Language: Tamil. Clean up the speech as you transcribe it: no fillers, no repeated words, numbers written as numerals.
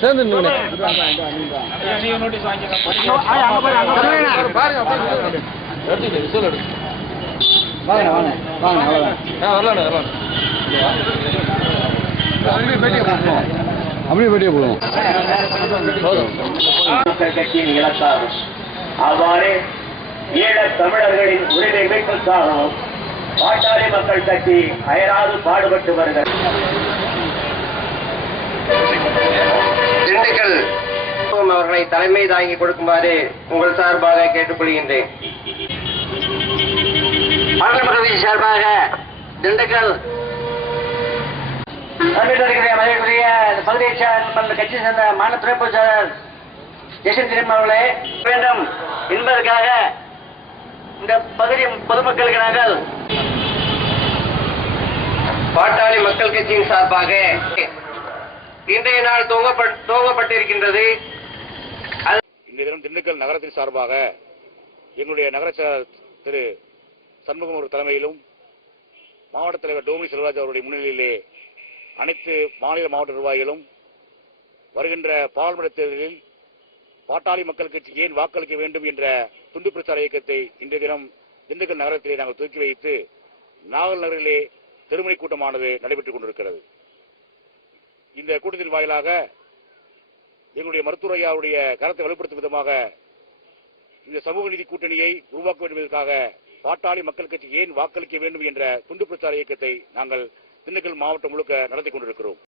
சேர்ந்து அப்படியே பேட்டியை போடுவோம். கட்சியின் இலக்காகும். அவ்வாறு ஈழத் தமிழர்களின் உரிமை மீட்புக்காகவும் பாட்டாளி மக்கள் கட்சி அயராது பாடுபட்டு வருகிறது. திண்டுக்கல் அவர்களை தலைமை தாங்கி கொடுக்குமாறு உங்கள் சார்பாக கேட்டுக்கொள்கின்றேன். மாநில சார்பாக திண்டுக்கல் மதிப்புரிய பகுதியை சேர்ந்த கட்சி சேர்ந்த மாநில துணை பொதுச்செயலாளர் ஜெயசந்திரன் அவர்களே வேண்டும் என்பதற்காக இந்த பகுதி பொதுமக்களுக்கு நாங்கள் பாட்டாளி மக்கள் கட்சியின் சார்பாக இன்றைய நாள் துவங்கப்பட்டிருக்கின்றது. இன்றைய தினம் திண்டுக்கல் நகரத்தின் சார்பாக எங்களுடைய நகர செயலர் திரு சண்முகம் அவர்கள் தலைமையிலும் மாவட்ட தலைவர் டோமினி செல்வராஜ் அவருடைய முன்னிலையிலே அனைத்து மாநில மாவட்ட நிர்வாகிகளும் வருகின்ற பாராளுமன்ற தேர்தலில் பாட்டாளி மக்கள் கட்சிக்கு ஏன் வாக்களிக்க வேண்டும் என்ற துண்டு பிரச்சார இயக்கத்தை இன்றைய தினம் திண்டுக்கல் நகரத்திலே நாங்கள் துவக்கி வைத்து நாகல் நகரிலே திருமணி கூட்டமானது நடைபெற்றுக் கொண்டிருக்கிறது. இந்த கூட்டத்தின் வாயிலாக எங்களுடைய மருத்துவர் ஐயாவுடைய கருத்தை வலுப்படுத்தும் விதமாக இந்த சமூக நீதி கூட்டணியை உருவாக்க வேண்டும் என்பதற்காக பாட்டாளி மக்கள் கட்சி ஏன் வாக்களிக்க வேண்டும் என்ற துண்டு பிரச்சார இயக்கத்தை நாங்கள் திண்டுக்கல் மாவட்டம் முழுக்க நடத்தி கொண்டிருக்கிறோம்.